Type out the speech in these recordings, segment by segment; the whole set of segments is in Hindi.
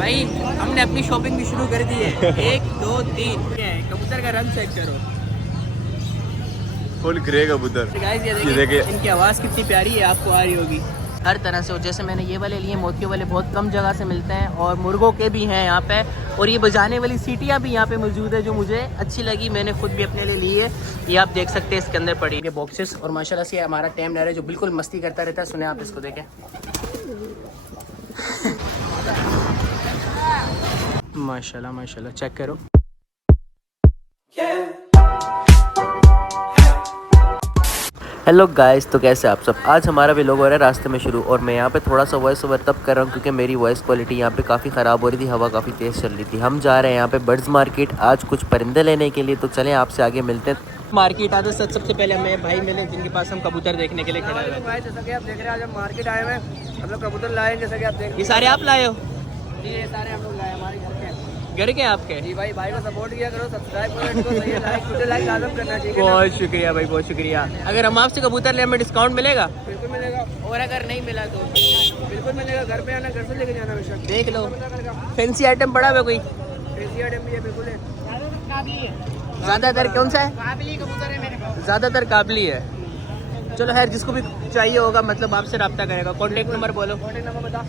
भाई हमने अपनी शॉपिंग भी शुरू कर दी है। 1 2 3 कबूतर का रंग चेक करो, फुल ग्रे कबूतर। गाइस ये देखिए इनकी आवाज़ कितनी प्यारी है, आपको आ रही होगी हर तरह से। और जैसे मैंने ये वाले लिए, मोतियों वाले बहुत कम जगह से मिलते हैं और मुर्गों के भी हैं यहाँ पे। और ये बजाने वाली सीटियाँ भी यहाँ पे मौजूद है जो मुझे अच्छी लगी, मैंने खुद भी अपने लिए ली है। ये आप देख सकते हैं इसके अंदर पड़ी है बॉक्सेस। और माशाल्लाह से हमारा टैम नर है जो बिल्कुल मस्ती करता रहता है। सुने आप इसको देखें माशाल्लाह माशाल्लाह, चेक करो। हेलो गाइस, तो कैसे आप सब। आज हमारा व्लॉग हो रहा है रास्ते में शुरू। और मैं यहाँ पे थोड़ा सा वॉइस ओवर तब कर रहा हूँ क्योंकि मेरी वॉइस क्वालिटी यहाँ पे काफ़ी ख़राब हो रही थी, हवा काफ़ी तेज़ चल रही थी। हम जा रहे हैं यहाँ पे बर्ड्स मार्केट आज कुछ परिंदे लेने के लिए, तो चलें आपसे आगे मिलते हैं। मार्केट आते सबसे पहले हमें भाई मिले जिनके पास हम कबूतर देखने के लिए खड़े हुए। भाई जैसा कि आप देख रहे हैं आज हम मार्केट आए हुए हैं, हम लोग कबूतर लाए हैं। जैसा कि आप देख ये सारे आप लाए हो? जी ये सारे हम लोग लाए, हमारे घर के हैं। घर के आपके? जी भाई, भाई को सपोर्ट किया करो, सब्सक्राइब करो इनको, सही है, लाइक मुझे लाइक आदम करना चाहिए। बहुत शुक्रिया भाई, बहुत शुक्रिया। अगर हम आपसे कबूतर ले हमें डिस्काउंट मिलेगा? बिल्कुल मिलेगा, और अगर नहीं मिला तो बिल्कुल मिलेगा। घर पे आना, घर से लेके जाना हमेशा। देख लो फैंसी आइटम पड़ा हुआ कोई? फेसी आइटम भी है, बिल्कुल है। ज़्यादातर कौन सा है? काबली कबूतर है मेरे पास। ज़्यादातर काबली है। चलो खैर, जिसको भी चाहिए होगा मतलब आपसे रब्ता करेगा। कॉन्टेक्ट नंबर बोलो। कॉन्टेक्ट नंबर बता।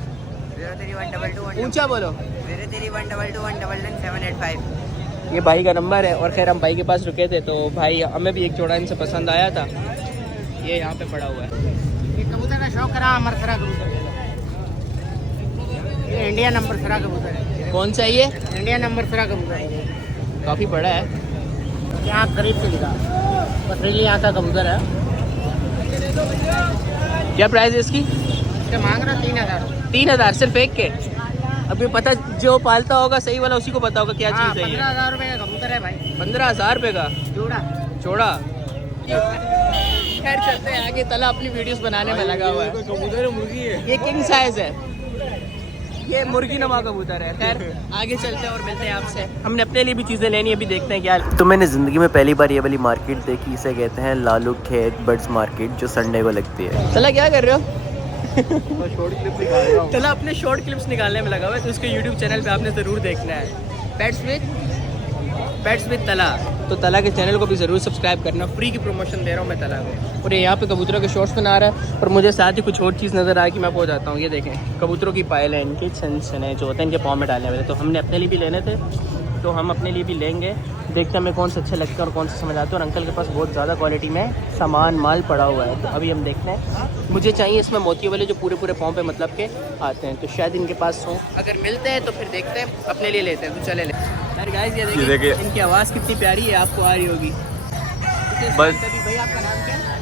03122 ऊंचा बोलो। 031221785। ये भाई का नंबर है। और खैर हम भाई के पास रुके थे तो भाई हमें भी एक जोड़ा इनसे पसंद आया था, ये यहाँ पे पड़ा हुआ है। ये कबूतर का शौक करा अमरसरा कबूतर, ये इंडिया नंबर सरा कबूतर है। कौन सा है ये? इंडिया नंबर सरा कबूतर है, काफ़ी बड़ा है। यहाँ करीब से दिखा, पथरीली यहाँ का कबूतर है। क्या प्राइस है इसकी? इसका मांग रहा 3000। 3000 सिर्फ एक के? अभी पता जो पालता होगा सही वाला उसी को पता होगा क्या चीज़ है ये। 15,000 रुपये का कबूतर है भाई। 15,000 रुपये का जोड़ा छोड़ा। खैर चलते हैं आगे, तला अपनी वीडियोस बनाने में लगा हुआ है। कबूतर मुर्गी है, ये किंग साइज है, ये मुर्गी नमा कबूतर है। खैर आगे चलते हैं और मिलते हैं आपसे। हमने अपने लिए भी चीज़ें लेनी है, अभी देखते हैं क्या। तो मैंने ज़िंदगी में पहली बार ये वाली मार्केट देखी, इसे कहते हैं लालू खेत बर्ड्स मार्केट, जो संडे को लगती है। चला क्या कर रहे हो? शॉर्ट क्लिप निकाल रहा हूँ। चला अपने शॉर्ट क्लिप्स निकालने में लगा हुआ है, तो उसके यूट्यूब चैनल पे आपने ज़रूर देखना है, पेट्स विद तला। तो तला के चैनल को भी ज़रूर सब्सक्राइब करना, फ्री की प्रमोशन दे रहा हूँ मैं तला को। और ये यहाँ पे कबूतरों के शॉर्ट्स बना रहा है। और मुझे साथ ही कुछ और चीज़ नज़र आया कि मैं आपको जाता हूँ। ये देखें कबूतरों की पायल है, इनके छन जो होते हैं इनके पाँव में डालने वाले, तो हमने अपने लिए भी लेने थे, तो हम अपने लिए भी लेंगे। देखते हैं हमें कौन से अच्छे लगते हैं और कौन से समझ आते हैं। और अंकल के पास बहुत ज़्यादा क्वालिटी में सामान माल पड़ा हुआ है, तो अभी हम देखते हैं। मुझे चाहिए इसमें मोतियों वाले जो पूरे पाँव पे मतलब के आते हैं, तो शायद इनके पास हों। अगर मिलते हैं तो फिर देखते हैं, अपने लिए लेते हैं। तो चले ले यार गाइस, ये देखिए इनकी आवाज़ कितनी प्यारी है, आपको आ रही होगी बस। भाई आपका नाम क्या है?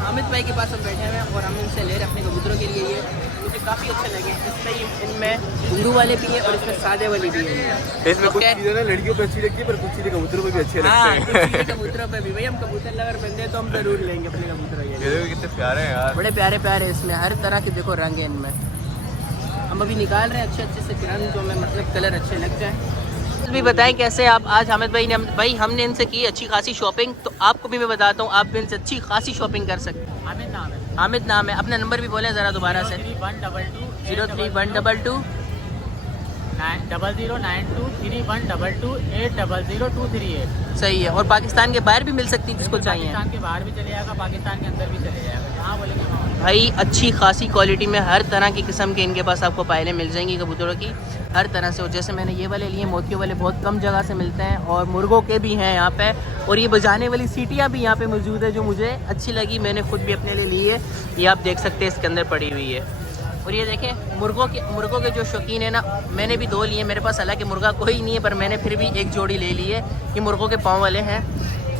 हामिद भाई के पास हम बैठे हुए हैं और हम इनसे ले रहे हैं अपने कबूतरों के लिए। ये मुझे काफ़ी अच्छे लगे। इसमें इनमें हिंदू वाले भी हैं और इसमें सादे वाले भी हैं। इसमें कुछ चीज़ें ना लड़कियों पे अच्छी लगती है, पर कुछ चीज़ें कबूतरों पे भी अच्छे हाँ, लगते हैं। कुछ चीज़ें कबूतरों पे भी। भाई हम कबूतर लवर बंदे तो हम ज़रूर लेंगे अपने कबूतरों के लिए। ये देखो कितने प्यारे हैं यार, बड़े प्यारे प्यारे, इसमें हर तरह के देखो रंग है इनमें। हम अभी निकाल रहे हैं अच्छे से रंग जो हमें मतलब कलर अच्छे लग जाए। भी बताएं कैसे आप। आज हामिद भाई हमने इनसे की अच्छी खासी शॉपिंग, तो आपको भी मैं बताता हूँ, आप भी इनसे अच्छी खासी शॉपिंग कर सकते हैं। हामिद नाम है। अपना नंबर भी बोलें ज़रा दोबारा से। 03122 03092312280280023। सही है। और पाकिस्तान के बाहर भी मिल सकती है जिसको चाहिए? पाकिस्तान के बाहर भी चले जाएगा, पाकिस्तान के अंदर भी चले जाएगा, जहाँ बोलेंगे वहाँ। भाई अच्छी खासी क्वालिटी में हर तरह की किस्म के इनके पास आपको पायलें मिल जाएंगी कबूतरों की हर तरह से। और जैसे मैंने ये वाले लिए, मोतियों वाले बहुत कम जगह से मिलते हैं और मुर्गों के भी हैं यहाँ पे। और ये बजाने वाली सीटियाँ भी यहाँ पे मौजूद है जो मुझे अच्छी लगी, मैंने खुद भी अपने लिए ली है। ये आप देख सकते हैं इसके अंदर पड़ी हुई है। और ये देखें मुर्गों के जो शौकीन है ना, मैंने भी 2 लिए। मेरे पास हालांकि मुर्गा कोई नहीं है, पर मैंने फिर भी एक जोड़ी ले ली है। ये मुर्गों के पाँव वाले हैं।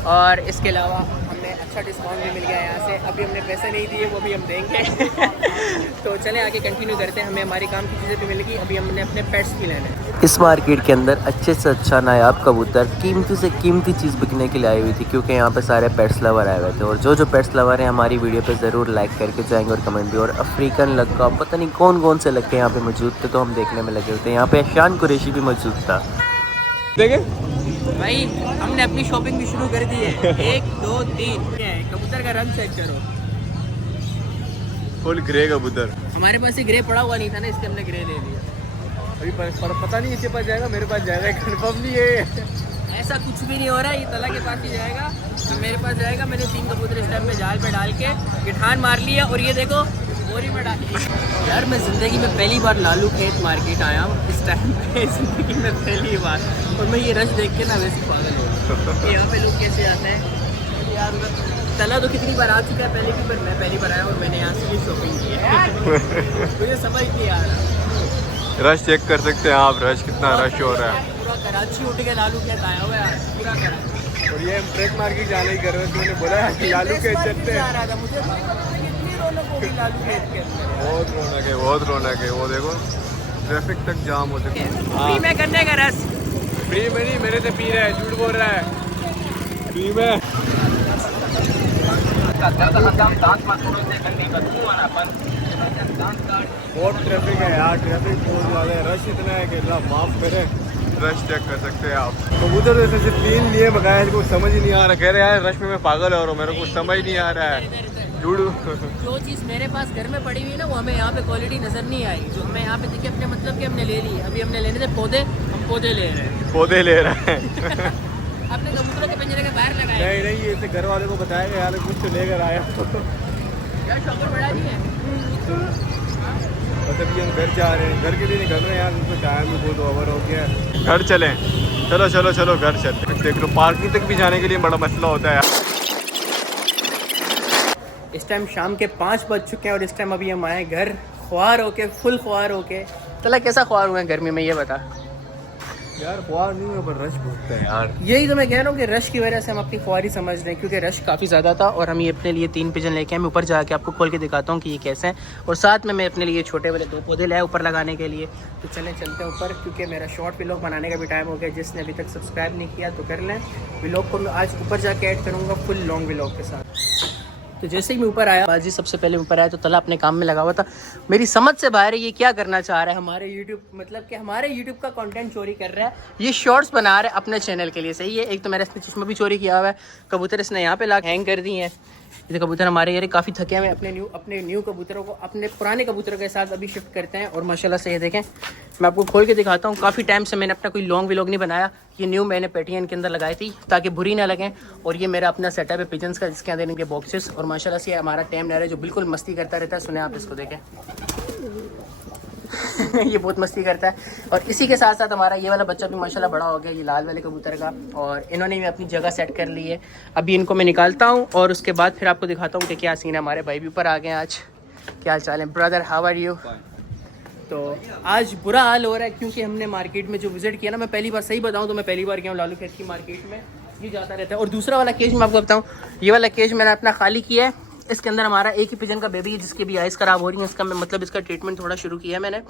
और इसके अलावा हमें अच्छा डिस्काउंट भी मिल गया है यहाँ से। अभी हमने पैसे नहीं दिए, वो भी हम देंगे। तो चलें आगे कंटिन्यू करते हैं। हमें हमारी काम की चीज़ें भी मिल गई, अभी हमने अपने पेट्स भी लेने हैं। इस मार्केट के अंदर अच्छे से अच्छा नायाब कबूतर, कीमती से कीमती चीज़ बिकने के लिए आई हुई थी, क्योंकि यहाँ पे सारे पेट्स लवर आए हुए थे। और जो पेट्स लवर हैं हमारी वीडियो पे ज़रूर लाइक करके जाएंगे और कमेंट भी। और अफ्रीकन लक्का, पता नहीं कौन से लक्के यहाँ पे मौजूद थे, तो हम देखने में लगे हुए थे। यहाँ पे शान कुरैशी भी मौजूद था। देखें भाई हमने अपनी शॉपिंग भी शुरू कर दी है। 1 2 3 कबूतर का रंग चेक करो, फुल ग्रे कबूतर। हमारे पास ये ग्रे पड़ा हुआ नहीं था ना, इसलिए हमने ग्रे ले लिया। अभी पता नहीं इसके पास जाएगा मेरे पास जाएगा, कंफर्म नहीं है। ऐसा कुछ भी नहीं हो रहा है, ये तला के पास ही जाएगा तो मेरे पास जाएगा। मैंने 3 कबूतर इस टाइम में जाल पे डाल के गिठान मार लिया और ये देखो बोरी में डाल लिया। यार मैं ज़िंदगी में पहली बार लालू खेत मार्केट आया हूँ इस टाइम पे, ज़िंदगी में पहली बार, और मैं ये रश देख के ना वैसे पागल हो गया। यहाँ पे लोग कैसे आते हैं यार। तला तो कितनी बार आ चुका है पहले की, पर मैं पहली बार आया और मैंने यहाँ से ही शॉपिंग की है। मुझे समझ नहीं आ रहा। रश चेक कर सकते हैं आप, रश कितना रश हो रहा है। पूरा कराची उठ के लालू खेत आया हुआ है पूरा कराची। और ये हम ट्रेक मार्केट जाने की कर रहे थे, मैंने बोला लालू के चलते हैं। आ रहा था मुझे, कितनी रौनक होगी लालू खेत के अंदर। बहुत रौनक है, बहुत रौनक है। वो देखो ट्रैफिक तक जाम हो चुकी है। फ्री में करने का रस। फ्री में नहीं, मेरे से पी रहा है, झूठ बोल रहा है। फ्री में बहुत ट्रैफिक है यार, ट्रैफिक बहुत ज़्यादा है, रश इतना है कि अल्लाह माफ़ करे। रश चेक कर सकते हैं आप। कबूतर जैसे सिर्फ 3 लिए बकाया, इसको समझ ही नहीं आ रहा। कह रहे यार रश में मैं पागल हो रहा हूँ, मेरे को समझ नहीं आ रहा है। झूठ जो चीज़ मेरे पास घर में पड़ी हुई है ना, वो हमें यहाँ पे क्वालिटी नज़र नहीं आई। जो हमें यहाँ पे देखिए अपने मतलब कि हमने ले ली। अभी हमने लेने थे पौधे, हम पौधे ले रहे हैं। पौधे ले रहे हैं। अपने कबूतरों के पिंजरे के बाहर लगाए। नहीं नहीं, ये घर वाले को बताया यार कुछ तो लेकर आया। यार शॉपर बड़ा नहीं है। मतलब ये हम घर जा रहे हैं, घर के लिए निकल रहे हैं यार, उसमें टाइम भी बहुत ओवर हो गया है। घर चलें, चलो चलो चलो घर चलते। देख लो पार्किंग तक भी जाने के लिए बड़ा मसला होता है यार। इस टाइम शाम के 5 बज चुके हैं और इस टाइम अभी हम आए घर ख्वार होके, फुल ख्वार होके। तला कैसा ख्वार हुआ है गर्मी में ये बता। यार ख्वार नहीं है पर रश बहुत है यार। यही तो मैं कह रहा हूँ कि रश की वजह से हम अपनी ख्वारी समझ रहे हैं, क्योंकि रश काफ़ी ज़्यादा था। और हम ये अपने लिए 3 पिजन लेके आए। मैं ऊपर जाके आपको खोल के दिखाता हूँ कि ये कैसे हैं। और साथ में मैं अपने लिए छोटे वाले 2 पौधे लाया ऊपर लगाने के लिए। तो चलते हैं ऊपर, क्योंकि मेरा शॉर्ट व्लॉग बनाने का भी टाइम हो गया। जिसने अभी तक सब्सक्राइब नहीं किया तो कर लें। व्लॉग को मैं आज ऊपर जाके ऐड करूँगा फुल लॉन्ग व्लॉग के साथ। तो जैसे ही मैं ऊपर आया, बाजी सबसे पहले ऊपर आया तो तला अपने काम में लगा हुआ था। मेरी समझ से बाहर है ये क्या करना चाह रहा है। हमारे यूट्यूब मतलब कि हमारे यूट्यूब का कंटेंट चोरी कर रहा है। ये शॉर्ट्स बना रहा है अपने चैनल के लिए, सही है। एक तो मेरा इसने चश्मा भी चोरी किया हुआ है। कबूतर इसने यहाँ पे ला हैंग कर दिए हैं। ये कबूतर हमारे यार काफ़ी थके हुए अपने न्यू कबूतरों को अपने पुराने कबूतरों के साथ अभी शिफ्ट करते हैं। और माशाल्लाह से ये देखें, मैं आपको खोल के दिखाता हूँ। काफ़ी टाइम से मैंने अपना कोई लॉन्ग व्लॉग नहीं बनाया। ये न्यू मैंने पेटियां इनके अंदर लगाई थी ताकि बुरी ना लगें। और ये मेरा अपना सेटअप है पिजन्स का, जिसके अंदर इनके बॉक्सेस। और माशाल्लाह से हमारा टैम नर है जो बिल्कुल मस्ती करता रहता है। सुने आप इसको देखें। ये बहुत मस्ती करता है। और इसी के साथ साथ हमारा ये वाला बच्चा भी माशाल्लाह बड़ा हो गया, ये लाल वाले कबूतर का। और इन्होंने भी अपनी जगह सेट कर ली है। अभी इनको मैं निकालता हूँ और उसके बाद फिर आपको दिखाता हूँ कि क्या सीन है। हमारे भाई भी ऊपर आ गए आज। क्या हाल चाल है ब्रदर, हाउ आर यू? तो आज बुरा हाल हो रहा है क्योंकि हमने मार्केट में जो विजिट किया ना, मैं पहली बार सही बताऊँ तो मैं पहली बार गया हूँ लालू खेत की मार्केट में। ये जाता रहता है। और दूसरा वाला केज मैं आपको बताऊँ, ये वाला केज मैंने अपना खाली किया है। इसके अंदर हमारा एक ही पिजन का बेबी है जिसकी भी आइज़ ख़राब हो रही है। इसका मैं मतलब इसका ट्रीटमेंट थोड़ा शुरू किया है मैंने।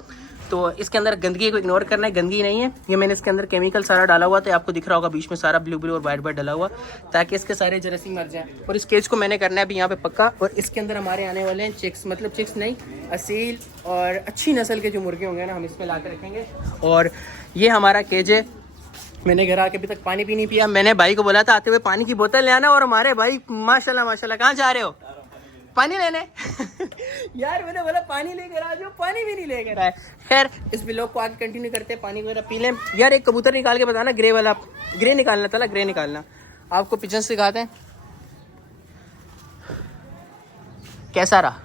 तो इसके अंदर गंदगी को इग्नोर करना है, गंदगी नहीं है। ये मैंने इसके अंदर केमिकल सारा डाला हुआ था, आपको दिख रहा होगा बीच में सारा ब्लू ब्लू और वाइट वाइट डाला हुआ, ताकि इसके सारे जरासीम मर जाएं। और इस केज को मैंने करना है अभी यहाँ पे पक्का। और इसके अंदर हमारे आने वाले हैं चिक्स, मतलब चिक्स नहीं, असील और अच्छी नस्ल के जो मुर्गे होंगे ना, हम इसमें ला कर रखेंगे। और ये हमारा केज है। मैंने घर आके अभी तक पानी भी नहीं पिया। मैंने भाई को बोला था आते हुए पानी की बोतल ले आना, और हमारे भाई माशाल्लाह माशाल्लाह कहाँ जा रहे हो? पानी लेने। यार मैंने बोला पानी लेकर आ जाओ, पानी भी नहीं लेकर आए। खैर इस व्लॉग को आगे कंटिन्यू करते हैं, पानी वगैरह पी लें। यार एक कबूतर निकाल के बताना, ग्रे वाला, ग्रे निकालना था, ग्रे निकालना। आपको पिजन सिखाते हैं कैसा रहा।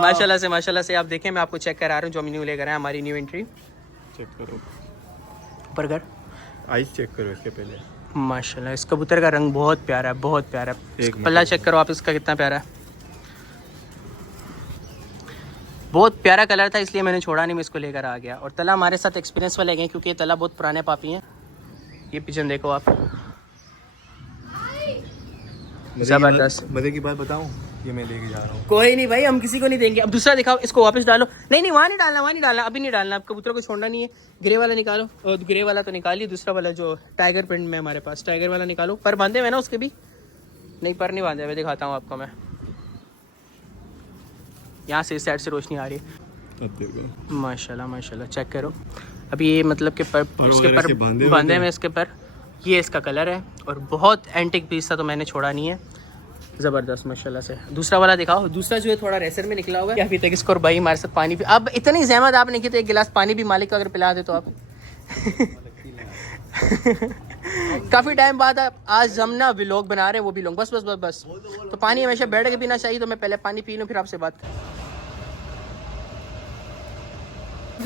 माशाल्लाह से आप देखें, मैं आपको चेक करा रहा हूँ जो हम न्यू लेकर आए, हमारी न्यू एंट्री। चेक करो बर्गर, आइस चेक करो इसके पहले। माशाल्लाह इस कबूतर का रंग बहुत प्यारा है, बहुत प्यारा है। पल्ला चेक करो आप इसका, कितना प्यारा है। बहुत प्यारा कलर था, इसलिए मैंने छोड़ा नहीं, मैं इसको लेकर आ गया। और तला हमारे साथ एक्सपीरियंस वाले गए क्योंकि ये तला बहुत पुराने पापी हैं। ये पिजन देखो आप, जबरदस्त। मजे की बात बताऊं, ये मैं लेके जा रहा हूँ। कोई नहीं भाई, हम किसी को नहीं देंगे। अब दूसरा दिखाओ, इसको वापस डालो। नहीं वहाँ नहीं डालना, वहाँ नहीं डालना, अभी नहीं डालना। अब कबूतरों को छोड़ना नहीं है। ग्रे वाला निकालो, और ग्रे वाला तो निकालिए, दूसरा वाला जो टाइगर प्रिंट में हमारे पास, टाइगर वाला निकालो। पर बांधे हुए ना उसके भी? नहीं, पर नहीं बांधे हुए, दिखाता हूँ आपको मैं। यहाँ से इस साइड से रोशनी आ रही है। माशाल्लाह चेक करो। अभी ये मतलब कि इसके पर बांधे हुए, इसके पर ये इसका कलर है। और बहुत एंटिक पीस था तो मैंने छोड़ा नहीं है। ज़बरदस्त माशाल्लाह से। दूसरा वाला दिखाओ। दूसरा जो है थोड़ा रेसर में निकला हुआ है। अभी तक इसको और भाई हमारे साथ पानी भी, अब इतनी जहमत आप नहीं की तो एक गिलास पानी भी मालिक को अगर पिला दे तो आप काफ़ी टाइम बाद आज हम ना व्लॉग बना रहे हैं, वो भी लोग बस तो पानी हमेशा बैठ के पीना चाहिए। तो मैं पहले पानी पी लूँ फिर आपसे बात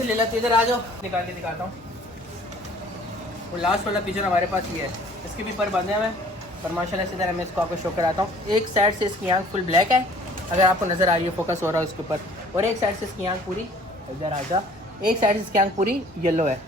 ले ला। इधर आ जाओ, निकाल के दिखाता हूँ। वो लास्ट वाला पिजन हमारे पास ये है, इसके भी पर बांधे हुए हैं और माशाल्लाह से इधर मैं इसको आपको शो कराता हूँ। एक साइड से इसकी आँख फुल ब्लैक है, अगर आपको नज़र आ रही है, फोकस हो रहा है उसके ऊपर, और एक साइड से इसकी आँख पूरी, इधर आ जा, एक साइड से इसकी आँख पूरी येलो है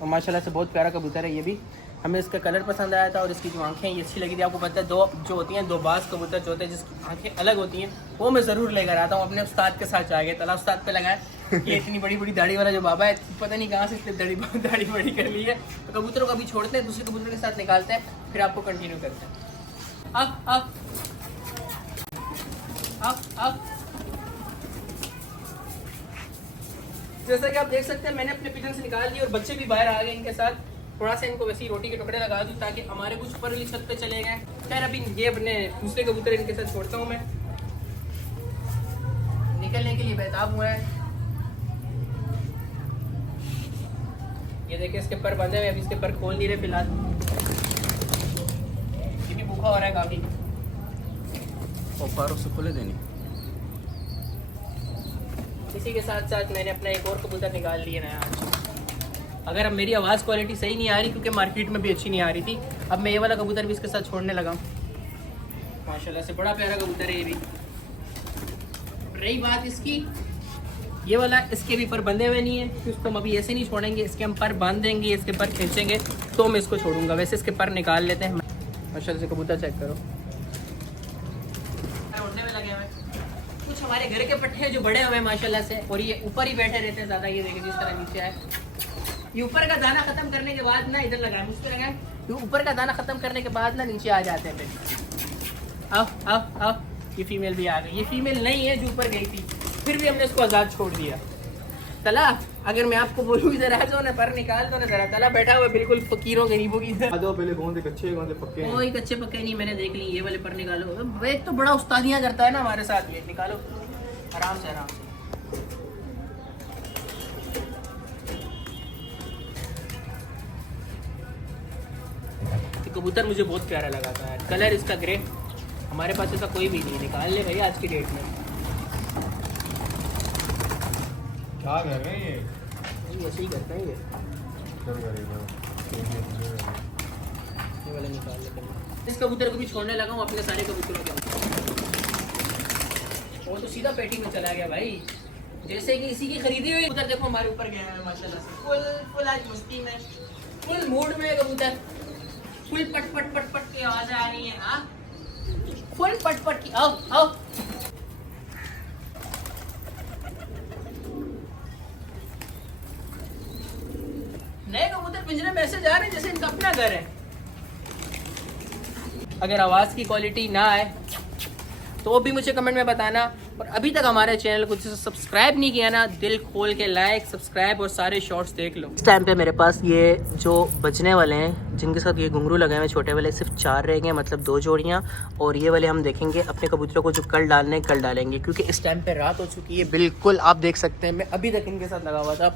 और माशाल्लाह से बहुत प्यारा कबूतर है ये भी। हमें इसका कलर पसंद आया था और इसकी जो आंखें ये अच्छी लगी थी। आपको पता है दो जो होती हैं, दो बाज कबूतर जो होते हैं जिसकी आंखें अलग होती हैं, वो मैं ज़रूर लेकर आता हूँ। अपने उस्ताद के साथ जा गए, तला उस्ताद पे लगाए ये इतनी बड़ी बड़ी दाढ़ी वाला जो बाबा है, पता नहीं कहाँ से इतनी दाढ़ी बड़ी कर ली है। तो कबूतरों को अभी छोड़ते हैं, दूसरे कबूतर के साथ निकालते हैं, फिर आपको कंटिन्यू करते हैं। अब जैसा कि आप देख सकते हैं मैंने अपने पिजन से निकाल दिए और बच्चे भी बाहर आ गए इनके साथ। थोड़ा सा इनको वैसे ही रोटी के टुकड़े लगा दूँ ताकि हमारे कुछ ऊपर वाली छत पे चले गए। खैर अभी ये अपने दूसरे कबूतर इनके साथ छोड़ता हूँ मैं, निकलने के लिए बेताब हुआ है। ये देखिए इसके पर बंधे हुए, अभी इसके पर खोल नहीं रहे फिलहाल, ये भी भूखा हो रहा है काफ़ी। और पैरों से खोले देनी। इसी के साथ साथ मैंने अपना एक और कबूतर निकाल लिया नया आज। अगर अब मेरी आवाज़ क्वालिटी सही नहीं आ रही क्योंकि मार्केट में भी अच्छी नहीं आ रही थी, अब मैं ये वाला कबूतर भी इसके साथ छोड़ने लगा हूँ। माशाल्लाह से बड़ा प्यारा कबूतर है ये भी। रही बात इसकी, ये वाला इसके भी पर बंधे हुए नहीं है तो इसको हम अभी ऐसे नहीं छोड़ेंगे, इसके हम पर बांध देंगे, इसके पर खींचेंगे तो मैं इसको छोड़ूंगा। वैसे इसके पर निकाल लेते हैं। माशाल्लाह से कबूतर चेक करो, उड़ने में लगे हुए। कुछ हमारे घर के पट्टे हैं जो बड़े हुए हैं माशाल्लाह से, और ये ऊपर ही बैठे रहते हैं ज़्यादा। ये देखिए जिस तरह नीचे आए, ये ऊपर का दाना खत्म करने के बाद ना इधर लगाए, मुझ पर लगाए, ये ऊपर का दाना खत्म करने के बाद ना नीचे आ जाते हैं फिर। अब ये फीमेल भी आ गई। ये फीमेल नहीं है जो ऊपर गई थी, फिर भी हमने इसको आज़ाद छोड़ दिया। तला अगर मैं आपको बोलूँ इधर आ जाओ ना, पर निकाल दो ना जरा। तला बैठा हुआ बिल्कुल फकीरों गरीबों की तरह। पहले कौन से कच्चे कौन से पक्के हैं? कोई कच्चे पक्के नहीं, मैंने देख ली। ये वाले पर निकालो, एक तो बड़ा उस्तादियाँ करता है ना हमारे साथ। ये निकालो आराम से आराम से। कबूतर मुझे बहुत प्यारा लगा था यार, कलर इसका ग्रे, हमारे पास ऐसा कोई भी नहीं। निकाल ले भाई आज की डेट में। क्या कर रहे हैं ये ऐसे ही करता है ये वाला निकाल ले। इस कबूतर को भी छोड़ने लगा हूँ अपने सारे कबूतरों के। वो तो सीधा पेटी में चला गया भाई, जैसे कि इसी की खरीदी हुई कबूतर। देखो हमारे ऊपर गया है माशाल्लाह से, फुल आज मस्ती में, फुल मूड में कबूतर। फुल पट पट पट पट की आवाज़ आ रही है। हाँ फुल पट पट की। आओ आओ नए कबूतर पिंजरे में ऐसे जा रहे हैं जैसे इनका अपना घर है। अगर आवाज़ की क्वालिटी ना आए तो भी मुझे कमेंट में बताना, और अभी तक हमारे चैनल को सब्सक्राइब नहीं किया ना, दिल खोल के लाइक सब्सक्राइब और सारे शॉर्ट्स देख लो। इस टाइम पे मेरे पास ये जो बजने वाले हैं जिनके साथ ये घुंघरू लगे हुए छोटे वाले, सिर्फ 4 रह गए, मतलब 2 जोड़ियाँ। और ये वाले हम देखेंगे अपने कबूतरों को जो कल डालने कल डालेंगे, क्योंकि इस टाइम पे रात हो चुकी है। बिल्कुल आप देख सकते हैं मैं अभी तक इनके साथ लगा हुआ था।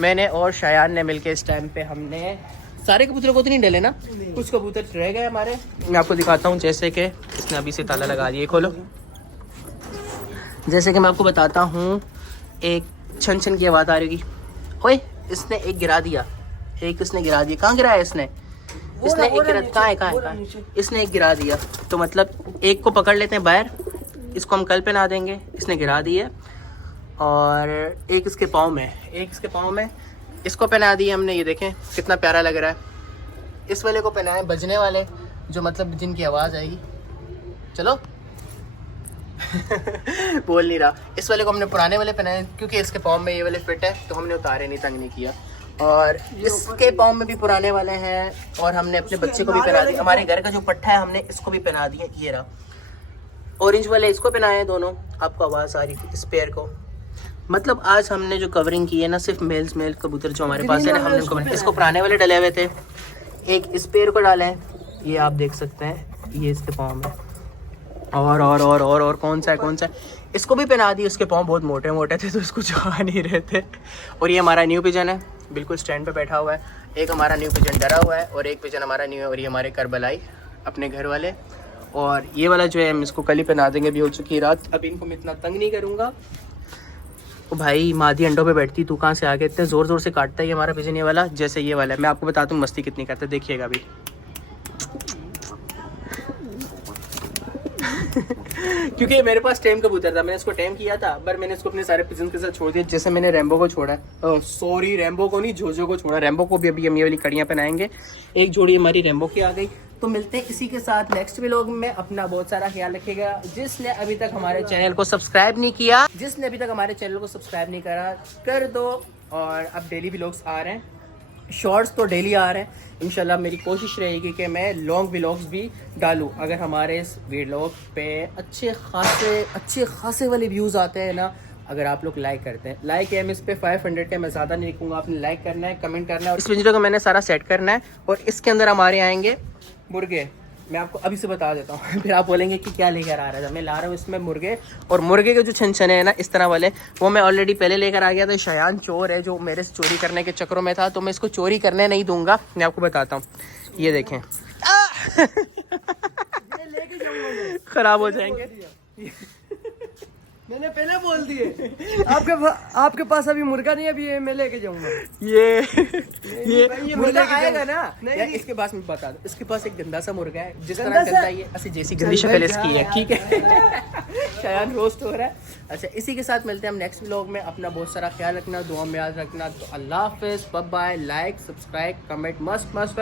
मैंने और शायान ने मिलकर इस टाइम पे हमने सारे कबूतरों को तो नहीं डले ना, कुछ कबूतर रह गए हमारे। मैं आपको दिखाता हूँ, जैसे कि इसने अभी से ताला लगा दिया। खोलो, जैसे कि मैं आपको बताता हूँ, एक छन छन की आवाज़ आ रही होगी। ओए इसने एक गिरा दिया, एक इसने गिरा दिया। कहाँ गिराया इसने? इसने एक गिरा, कहाँ है? इसने एक गिरा दिया। तो मतलब एक को पकड़ लेते हैं बाहर, इसको हम कल पहना देंगे। इसने गिरा दिया। और एक इसके पाँव में, इसको पहना दिए हमने। ये देखें कितना प्यारा लग रहा है। इस वाले को पहनाए बजने वाले, जो मतलब जिनकी आवाज़ आएगी। चलो बोल नहीं रहा। इस वाले को हमने पुराने वाले पहनाए क्योंकि इसके पाँव में ये वाले फिट है, तो हमने उतारे नहीं, तंग नहीं किया। और इसके पाँव में भी पुराने वाले हैं, और हमने अपने बच्चे को भी पहना दिया। हमारे घर का जो पट्टा है हमने इसको भी पहना दिया। ये रहा ऑरेंज वाले, इसको पहनाए हैं दोनों। आपको आवाज़ आ रही थी इस पेयर को। मतलब आज हमने जो कवरिंग की है ना, सिर्फ मेल कबूतर जो हमारे पास है ना, हमने इसको पुराने वाले डले हुए थे। एक इस पेयर को डाले हैं, ये आप देख सकते हैं, ये इसके पाँव में। और कौन सा है इसको भी पहना दी। उसके पाँव बहुत मोटे मोटे थे तो इसको जा नहीं रहे थे। और ये हमारा न्यू पिजन है, बिल्कुल स्टैंड पे बैठा हुआ है। एक हमारा न्यू पिजन डरा हुआ है और एक पिजन हमारा न्यू है। और ये हमारे करबलाई अपने घर वाले। और ये वाला जो है हम इसको कल ही पहना देंगे, अभी हो चुकी है रात। अभी इनको मैं इतना तंग नहीं करूँगा। तो भाई मादी अंडों पे बैठती, तू कहाँ से आ गया? इतने ज़ोर ज़ोर से काटता है ये हमारा पिजन, ये वाला जैसे ये वाला है। मैं आपको बताता हूँ मस्ती कितनी करता है, देखिएगा अभी। क्योंकि मेरे पास टेम कबूतर था, मैंने इसको टेम किया था, पर मैंने इसको अपने सारे पिजन के साथ छोड़ दिया। जैसे मैंने रैम्बो को छोड़ा है, सॉरी रैम्बो को नहीं, जोजो को छोड़ा। रैम्बो को भी अभी हम ये वाली कड़ियाँ पहनाएंगे। एक जोड़ी हमारी रैम्बो की आ गई। तो मिलते हैं इसी के साथ नेक्स्ट व्लॉग में। अपना बहुत सारा ख्याल रखिएगा। जिसने अभी तक हमारे चैनल को सब्सक्राइब नहीं किया, कर दो। और अब डेली व्लॉग्स आ रहे हैं, शॉर्ट्स तो डेली आ रहे हैं। इंशाल्लाह मेरी कोशिश रहेगी कि मैं लॉन्ग व्लॉग्स भी डालूं। अगर हमारे इस व्लॉग पे अच्छे खासे वाले व्यूज़ आते हैं ना, अगर आप लोग लाइक करते हैं, लाइक है इस पे 500 का, मैं ज़्यादा नहीं लिखूंगा। आपने लाइक करना है, कमेंट करना है। और इस वीडियो को मैंने सारा सेट करना है। और इसके अंदर हमारे आएंगे मुर्गे। मैं आपको अभी से बता देता हूँ, फिर आप बोलेंगे कि क्या लेकर आ रहा था। मैं ला रहा हूँ इसमें मुर्गे। और मुर्गे के जो छनछने हैं ना इस तरह वाले, वो मैं ऑलरेडी पहले लेकर आ गया था। शयान चोर है जो मेरे से चोरी करने के चक्करों में था, तो मैं इसको चोरी करने नहीं दूंगा। मैं आपको बताता हूँ, ये देखें। खराब हो जाएंगे। मैंने पहले बोल दिए। आपके पास अभी मुर्गा नहीं है, अभी ये मैं लेके जाऊंगा। ये मुर्गा आएगा ना। यार इसके पास मैं बता दूं, इसके पास एक गंदा सा मुर्गा है, जिस तरह गंदा ये ऐसी जैसी गंदी शक्ल इसकी है, ठीक है। शायद रोस्ट हो रहा है। अच्छा, इसी के साथ मिलते हैं हम नेक्स्ट व्लॉग में। अपना बहुत सारा ख्याल रखना, दुआ में याद रखना। तो अल्लाह हाफिज़, bye bye. Like, subscribe, comment मस्त